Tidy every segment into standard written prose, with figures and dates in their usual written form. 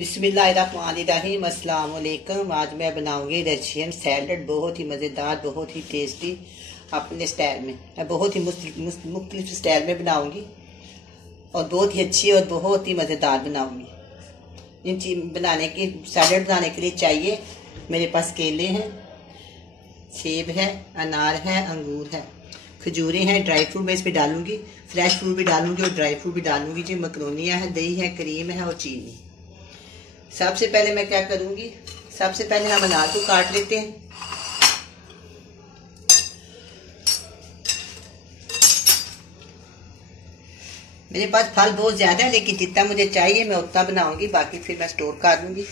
बिस्मिल्लाहिर्रहमानिर्रहीम, अस्सलाम वालेकुम। आज मैं बनाऊंगी रशियन सैलड, बहुत ही मज़ेदार, बहुत ही टेस्टी, अपने स्टाइल में। मैं बहुत ही मुख्तलिफ स्टाइल में बनाऊंगी और बहुत ही अच्छी और बहुत ही मज़ेदार बनाऊंगी। इन चीज बनाने की सैलड बनाने के लिए चाहिए मेरे पास केले हैं, सेब है, अनार है, अंगूर है, खजूरें हैं, ड्राई फ्रूट मैं इस पर डालूंगी, फ्रेश फ्रूट भी डालूंगी और ड्राई फ्रूट भी डालूंगी जी। मकरोनियाँ हैं, दही है, क्रीम है और चीनी। सबसे पहले मैं क्या करूंगी, सबसे पहले हम अनार को काट लेते हैं। मेरे पास फल बहुत ज्यादा है, लेकिन जितना मुझे चाहिए मैं उतना बनाऊंगी, बाकी फिर मैं स्टोर कर लूंगी।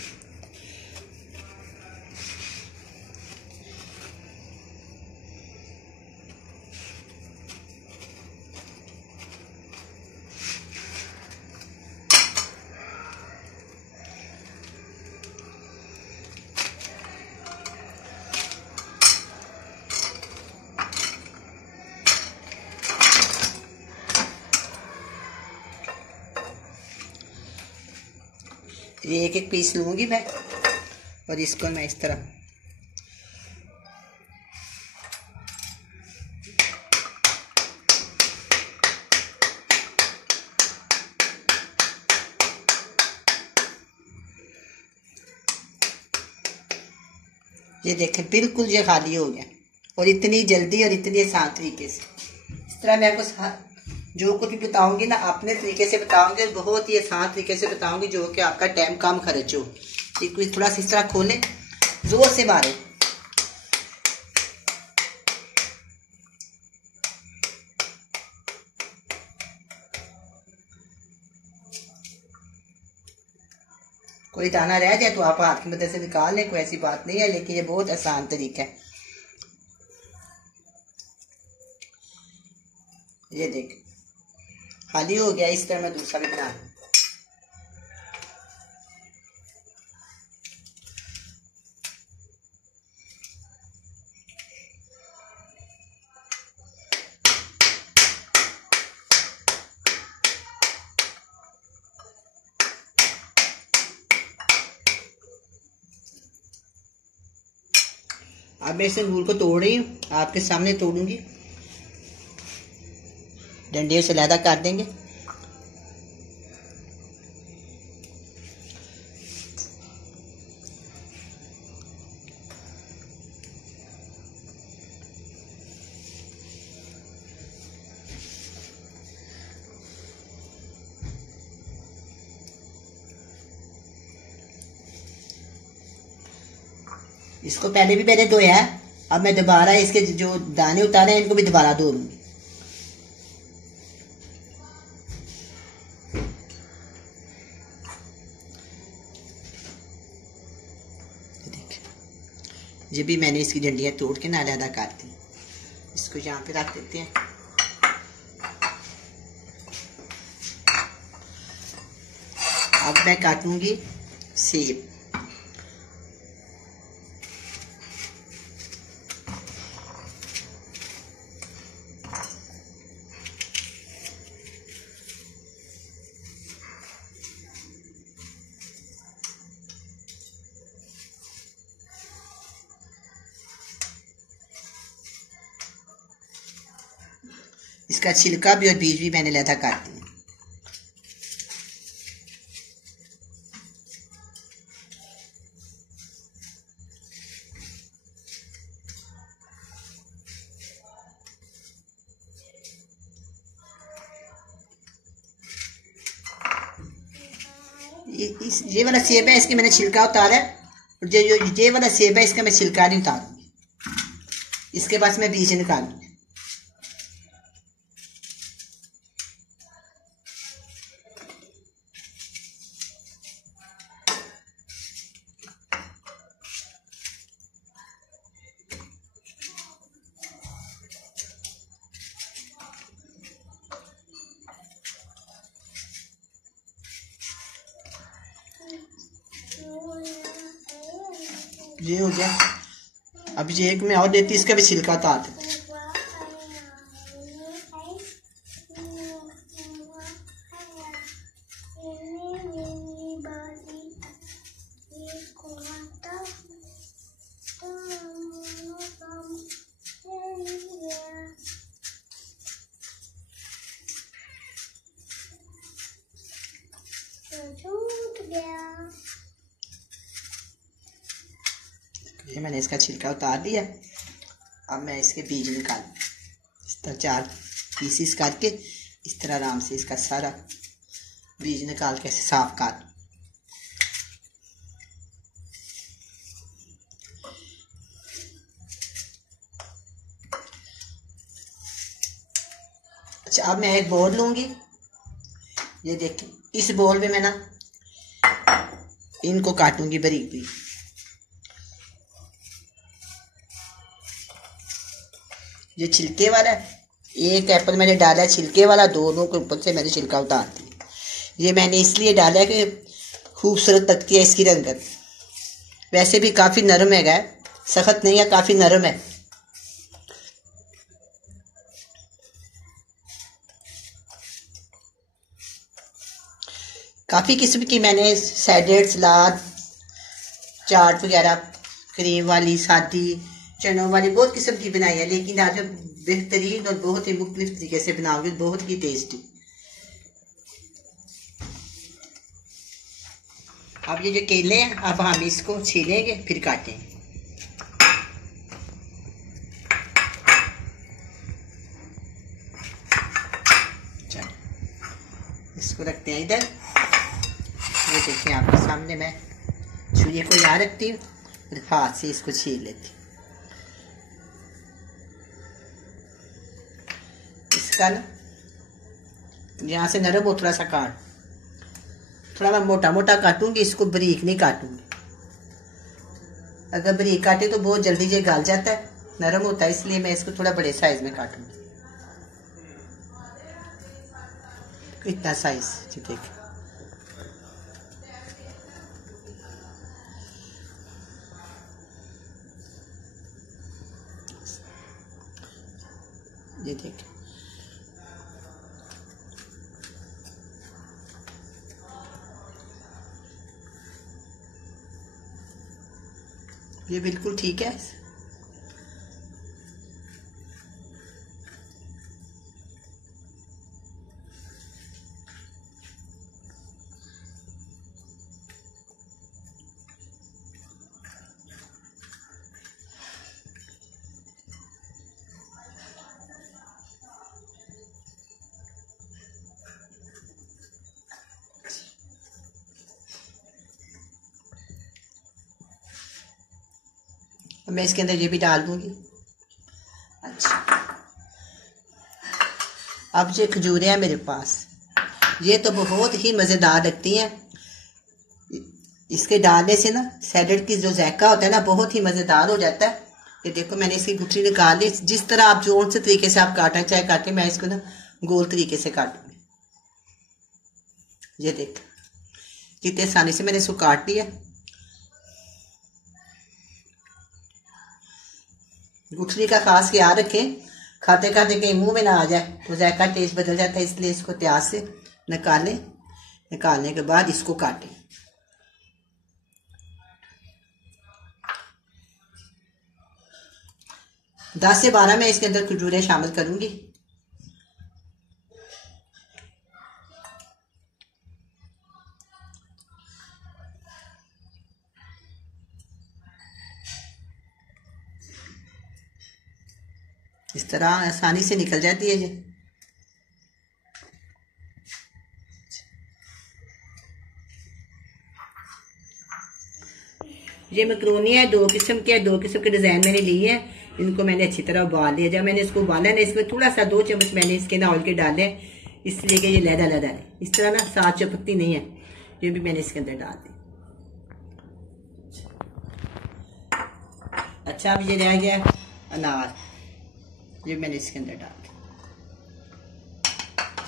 ये एक एक पीस लूंगी मैं और इसको मैं इस तरह ये देखें, बिल्कुल ये खाली हो गया और इतनी जल्दी और इतनी आसान तरीके से। इस तरह मैं आपको जो कुछ भी बताऊंगी ना अपने तरीके से बताऊंगी, बहुत ही आसान तरीके से बताऊंगी, जो कि आपका टाइम कम खर्च हो। एक थोड़ा सा इस तरह खोलें, जोर से मारें। कोई दाना रह जाए तो आप हाथ की मदद से निकाल लें, कोई ऐसी बात नहीं है, लेकिन ये बहुत आसान तरीका है। ये देख खाली हो गया। इस तरह मैं दूसरा भी बना लूं। अब मैं इस अंगूर को तोड़ रही हूँ, आपके सामने तोड़ूंगी, डंडे से अलहदा कर देंगे। इसको पहले भी मैंने धोया है, अब मैं दोबारा इसके जो दाने उतारे हैं इनको भी दोबारा धो लूंगी। ये भी मैंने इसकी डंडियां तोड़ के ना अलहदा कर दी। इसको यहाँ पे रख देते हैं। अब मैं काटूंगी सेब। इसका छिलका भी और बीज भी मैंने अलहदा कर दिया। ये वाला सेब है, इसके मैंने छिलका उतारा है, और ये वाला सेब है, इसका मैं छिलका नहीं उतारूंगी, इसके पास मैं बीज निकालूंगी। ये हो गया। अब ये एक में और देती, इसका भी छिलका उतार देते। ये मैंने इसका छिलका उतार दिया। अब मैं इसके बीज निकाल, इस तरह 4 पीसीस करके इस तरह आराम से इसका सारा बीज निकाल के साफ कर। अच्छा, अब मैं एक बोल लूंगी। ये देखिए, इस बोल में मैं ना इनको काटूंगी बारीक बारीक। ये छिलके वाला है, एक एप्पल मैंने डाला है छिलके वाला, दोनों के ऊपर से मैंने छिलका उतार दिया। ये मैंने इसलिए डाला है कि खूबसूरत लगती है इसकी रंगत। वैसे भी काफ़ी नरम है, सख्त नहीं है, काफ़ी नरम है। काफ़ी किस्म की मैंने सैलेड, सलाद, चाट वगैरह, क्रीम वाली, सादी, चनों वाली बहुत किस्म की बनाई है, लेकिन आज बेहतरीन और बहुत ही मुख्तलिफ तरीके से बनाओगे, बहुत ही टेस्टी। अब ये जो केले हैं, अब हम इसको छीलेंगे फिर काटेंगे। चलो इसको रखते हैं इधर। ये देखिए आपके सामने मैं छुरी को यहाँ रखती हूँ और हाथ से इसको छील लेती हूँ। इसका ना यहाँ से नरम हो, थोड़ा सा काट, थोड़ा मैं मोटा मोटा काटूंगी, इसको बारीक नहीं काटूंगी। अगर बारीक काटे तो बहुत जल्दी ये गल जाता है, नरम होता है, इसलिए मैं इसको थोड़ा बड़े साइज में काटूंगी। इतना साइज जी देख। ये देख, ये बिल्कुल ठीक है। मैं इसके अंदर ये भी डाल दूंगी। अच्छा, अब ये खजूरें हैं मेरे पास, ये तो बहुत ही मज़ेदार लगती हैं। इसके डालने से ना सैलेड की जो जायका होता है ना, बहुत ही मज़ेदार हो जाता है। ये देखो मैंने इसकी गुठली निकाल ली। जिस तरह आप जोन से तरीके से आप काटना चाहे काटे, मैं इसको ना गोल तरीके से काटूंगी। ये देख कितने आसानी से मैंने इसको काट लिया। गुठली का खास ख्याल रखें, खाते खाते कहीं मुंह में ना आ जाए तो जायका टेस्ट बदल जाता है, इसलिए इसको त्याग से निकालें। निकालने के बाद इसको काटें। दस से 12 मैं इसके अंदर खजूरें शामिल करूंगी। इस तरह आसानी से निकल जाती है ये मकरोनी है, 2 किस्म के, 2 किस्म के डिजाइन मैंने लिए हैं। इनको मैंने अच्छी तरह उबाल लिया। जब मैंने इसको उबाला ना, इसमें थोड़ा सा 2 चम्मच मैंने इसके ना ऑयल के डाले, इसलिए कि ये लहदा लहदा है। इस तरह ना साथ चपकती नहीं है, ये भी मैंने इसके अंदर डाल दी। अच्छा, अब ये रह गया अनार, ये मैंने इसके अंदर डाल दिया।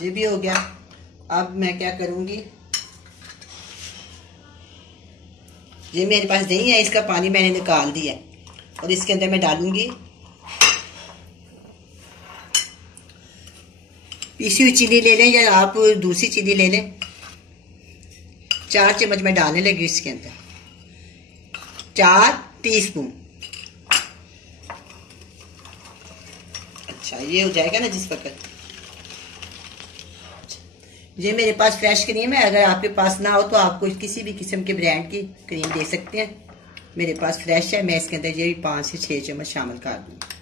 ये भी हो गया। अब मैं क्या करूंगी, ये मेरे पास दही है, इसका पानी मैंने निकाल दिया और इसके अंदर मैं डालूंगी पीसी हुई चीनी। ले लें या आप दूसरी चीनी ले लें। 4 चम्मच मैं डालने लगी इसके अंदर, 4 टीस्पून। अच्छा, ये हो जाएगा ना जिस वक्त। ये मेरे पास फ्रेश क्रीम है, अगर आपके पास ना हो तो आपको किसी भी किस्म के ब्रांड की क्रीम दे सकते हैं। मेरे पास फ्रेश है, मैं इसके अंदर ये भी 5 से 6 चम्मच शामिल कर दूंगी।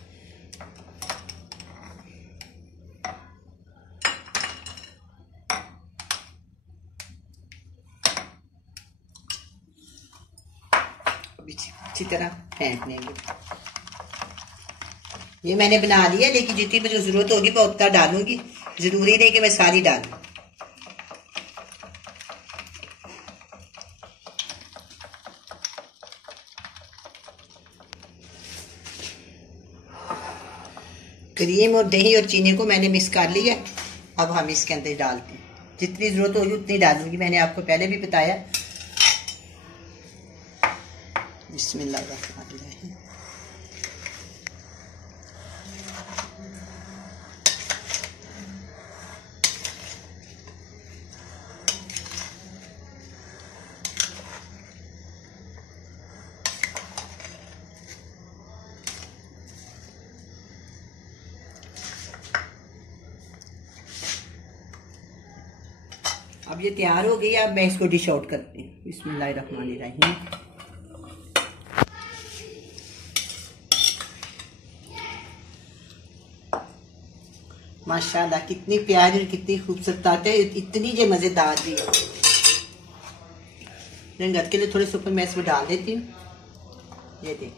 अच्छी तरह फेंट लेंगे। ये मैंने बना लिया, लेकिन जितनी मुझे जरूरत होगी मैं उतना डालूंगी, जरूरी नहीं कि मैं सारी डालूं। क्रीम और दही और चीनी को मैंने मिक्स कर लिया। अब हम इसके अंदर डालते हैं, जितनी जरूरत होगी उतनी डालूंगी, मैंने आपको पहले भी बताया। बिस्मिल्लाहिर्रहमानिर्रहीम। अब ये तैयार हो गई, अब मैं इसको डिश आउट करती हूँ। बिस्मिल्लाहिर्रहमानिर्रहीम। माशाल्लाह कितनी प्यारी और कितनी खूबसूरत आते हैं, इतनी जो मजेदार भी है। रंगत के लिए थोड़े सुपर मैं इसमें डाल देती हूँ। ये देख,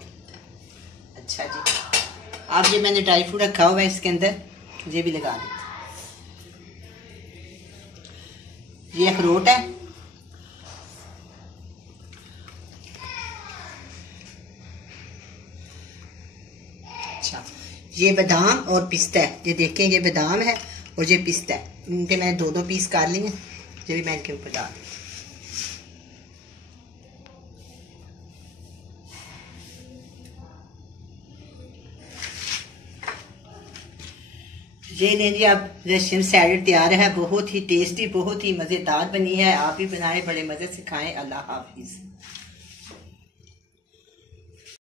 अच्छा जी। अब ये मैंने ड्राई फ्रूट रखा हुआ है इसके अंदर, ये भी लगा देती। ये अखरोट है, अच्छा। ये बादाम और पिस्ता है, ये देखें, ये बादाम है और ये पिस्ता है। इनके मैंने 2-2 पीस कर लिए, ये भी मैं इनके ऊपर डाल दूँ। ये लें जी, अब रशियन सैलेड तैयार है। बहुत ही टेस्टी, बहुत ही मज़ेदार बनी है। आप भी बनाएं, बड़े मज़े से खाएं। अल्लाह हाफिज़।